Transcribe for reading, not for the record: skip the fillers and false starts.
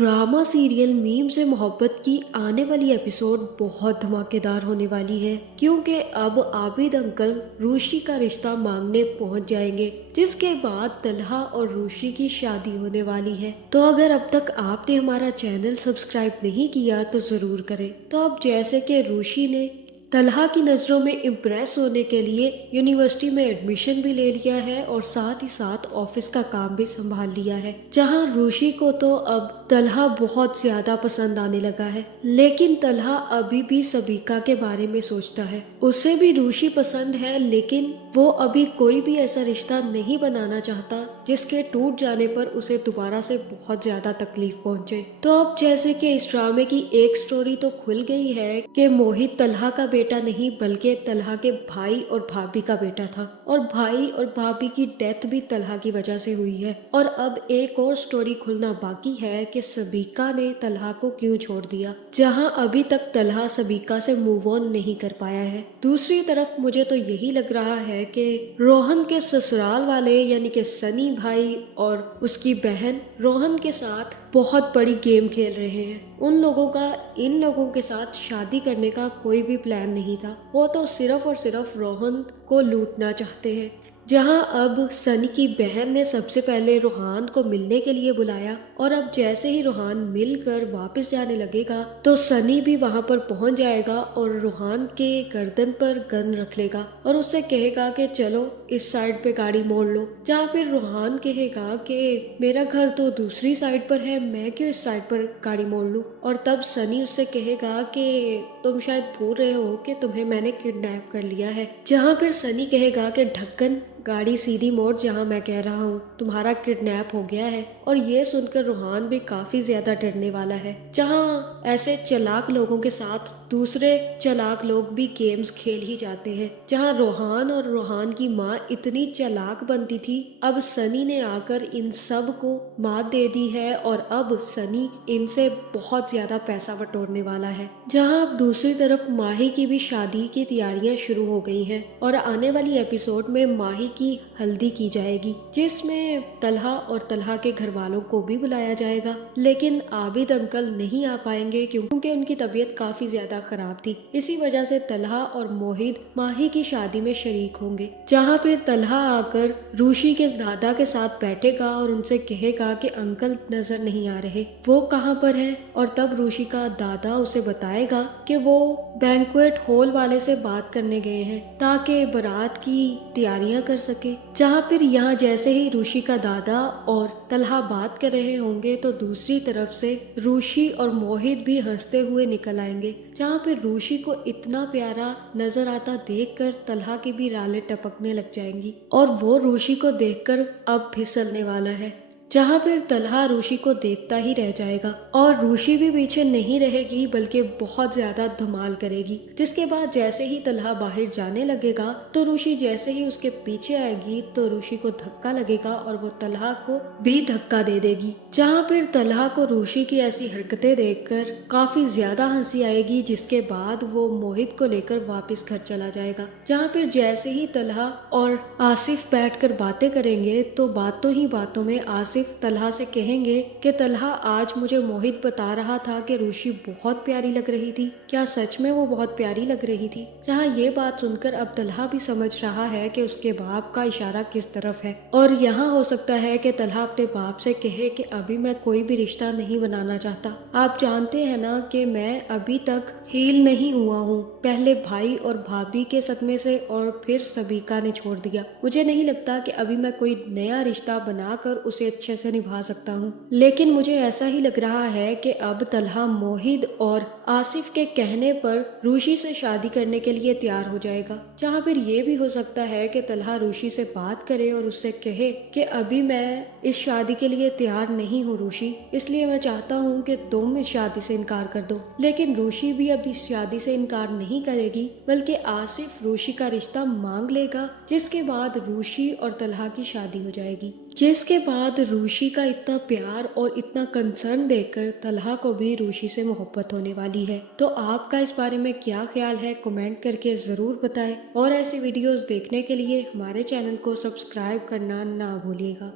Drama serial meme से मोहब्बत की आने वाली एपिसोड बहुत धमाकेदार होने वाली है, क्योंकि अब आबिद अंकल रूशी का रिश्ता मांगने पहुंच जाएंगे, जिसके बाद तलहा और रूशी की शादी होने वाली है। तो अगर अब तक आपने हमारा चैनल सब्सक्राइब नहीं किया तो जरूर करें। तो अब जैसे कि रूशी ने तलहा की नज़रों में इम्प्रेस होने के लिए यूनिवर्सिटी में एडमिशन भी ले लिया है और साथ ही साथ ऑफिस का काम भी संभाल लिया है, जहां रूशी को तो अब तलहा बहुत ज्यादा पसंद आने लगा है। लेकिन तलहा अभी भी सबीका के बारे में सोचता है। उसे भी रूशी पसंद है, लेकिन वो अभी कोई भी ऐसा रिश्ता नहीं बनाना चाहता जिसके टूट जाने पर उसे दोबारा से बहुत ज्यादा तकलीफ पहुंचे। तो अब जैसे कि इस ड्रामे की एक स्टोरी तो खुल गई है कि मोहित तलहा का बेटा नहीं बल्कि तलहा के भाई और भाभी का बेटा था, और भाई और भाभी की डेथ भी तलहा की वजह से हुई है। और अब एक और स्टोरी खुलना बाकी है कि सबीका ने तलहा को क्यों छोड़ दिया, जहां अभी तक तलहा सबीका से मूव ऑन नहीं कर पाया है। दूसरी तरफ मुझे तो यही लग रहा है कि रोहन के ससुराल वाले यानी कि सनी भाई और उसकी बहन रोहन के साथ बहुत बड़ी गेम खेल रहे हैं। उन लोगों का इन लोगों के साथ शादी करने का कोई भी प्लान नहीं था। वो तो सिर्फ और सिर्फ रोहन को लूटना चाहते हैं। जहां अब सनी की बहन ने सबसे पहले रोहान को मिलने के लिए बुलाया, और अब जैसे ही रोहान मिलकर वापस जाने लगेगा तो सनी भी वहां पर पहुंच जाएगा और रोहान के गर्दन पर गन रख लेगा और उससे कहेगा कि चलो इस साइड पे गाड़ी मोड़ लो। जहां फिर रोहान कहेगा कि मेरा घर तो दूसरी साइड पर है, मैं क्यों इस साइड पर गाड़ी मोड़ लूं। और तब सनी उससे कहेगा कि तुम शायद भूल रहे हो कि तुम्हें मैंने किडनैप कर लिया है। जहां फिर सनी कहेगा कि ढक्कन गाड़ी सीधी मोड़, जहां मैं कह रहा हूँ तुम्हारा किडनैप हो गया है। और ये सुनकर रोहान भी काफी ज्यादा डरने वाला है। जहां ऐसे चालाक लोगों के साथ दूसरे चालाक लोग भी गेम्स खेल ही जाते हैं। जहां रोहान और रोहान की माँ इतनी चालाक बनती थी, अब सनी ने आकर इन सब को मात दे दी है और अब सनी इनसे बहुत ज्यादा पैसा बटोरने वाला है। जहां अब दूसरी तरफ माही की भी शादी की तैयारियां शुरू हो गई हैं और आने वाली एपिसोड में माही की हल्दी की जाएगी, जिसमें तलहा और तलहा के घर वालों को भी बुलाया जाएगा। लेकिन आबिद अंकल नहीं आ पाएंगे क्योंकि उनकी तबीयत काफी ज्यादा खराब थी। इसी वजह से तलहा और मोहित माही की शादी में शरीक होंगे। जहां फिर तलहा आकर रूशी के दादा के साथ बैठेगा और उनसे कहेगा कि अंकल नजर नहीं आ रहे, वो कहाँ पर है। और तब रूशी का दादा उसे बताएगा कि वो बैंक्वेट हॉल वाले से बात करने गए हैं ताकि बारात की तैयारियां कर सके। जहां फिर यहाँ जैसे ही रूशी का दादा और तलहा बात कर रहे होंगे तो दूसरी तरफ से रूशी और मोहित भी हंसते हुए निकल आएंगे। जहां फिर रूशी को इतना प्यारा नजर आता देखकर तलहा की भी रालें टपकने लग जाएंगी और वो रूशी को देखकर अब फिसलने वाला है। जहां फिर तलहा रूशी को देखता ही रह जाएगा और रूशी भी पीछे नहीं रहेगी बल्कि बहुत ज्यादा धमाल करेगी। जिसके बाद जैसे ही तलहा बाहर जाने लगेगा तो रूशी जैसे ही उसके पीछे आएगी तो रूशी को धक्का लगेगा और वो तलहा को भी धक्का दे देगी। जहां फिर तलहा को रूशी की ऐसी हरकतें देखकर काफी ज्यादा हंसी आएगी, जिसके बाद वो मोहित को लेकर वापस घर चला जाएगा। जहां फिर जैसे ही तलहा और आसिफ बैठकर बातें करेंगे तो बातों ही बातों में आसिफ तलहा से कहेंगे कि तलहा आज मुझे मोहित बता रहा था कि रूशी बहुत प्यारी लग रही थी, क्या सच में वो बहुत प्यारी लग रही थी। जहां ये बात सुनकर अब तलहा भी समझ रहा है कि उसके बाप का इशारा किस तरफ है, और यहाँ हो सकता है कि तलहा अपने बाप से कहे कि अभी मैं कोई भी रिश्ता नहीं बनाना चाहता। आप जानते हैं ना कि मैं अभी तक हील नहीं हुआ हूँ, पहले भाई और भाभी के सदमे से और फिर सबीका ने छोड़ दिया। मुझे नहीं लगता कि अभी मैं कोई नया रिश्ता बनाकर उसे अच्छे से निभा सकता हूँ। लेकिन मुझे ऐसा ही लग रहा है कि अब तलहा मोहित और आसिफ के कहने पर रूशी से शादी करने के लिए तैयार हो जाएगा। जहाँ फिर ये भी हो सकता है कि तलहा रूशी से बात करे और उससे कहे कि अभी मैं इस शादी के लिए तैयार नहीं हूँ रूशी, इसलिए मैं चाहता हूँ कि तुम इस शादी से इनकार कर दो। लेकिन रूशी भी अब इस शादी से इनकार नहीं करेगी, बल्कि आसिफ रूशी का रिश्ता मांग लेगा, जिसके बाद रूशी और तलहा की शादी हो जाएगी। जिसके बाद रूशी का इतना प्यार और इतना कंसर्न देखकर तलहा को भी रूशी से मोहब्बत होने वाली है। तो आपका इस बारे में क्या ख्याल है, कमेंट करके जरूर बताएं और ऐसी वीडियोस देखने के लिए हमारे चैनल को सब्सक्राइब करना ना भूलिएगा।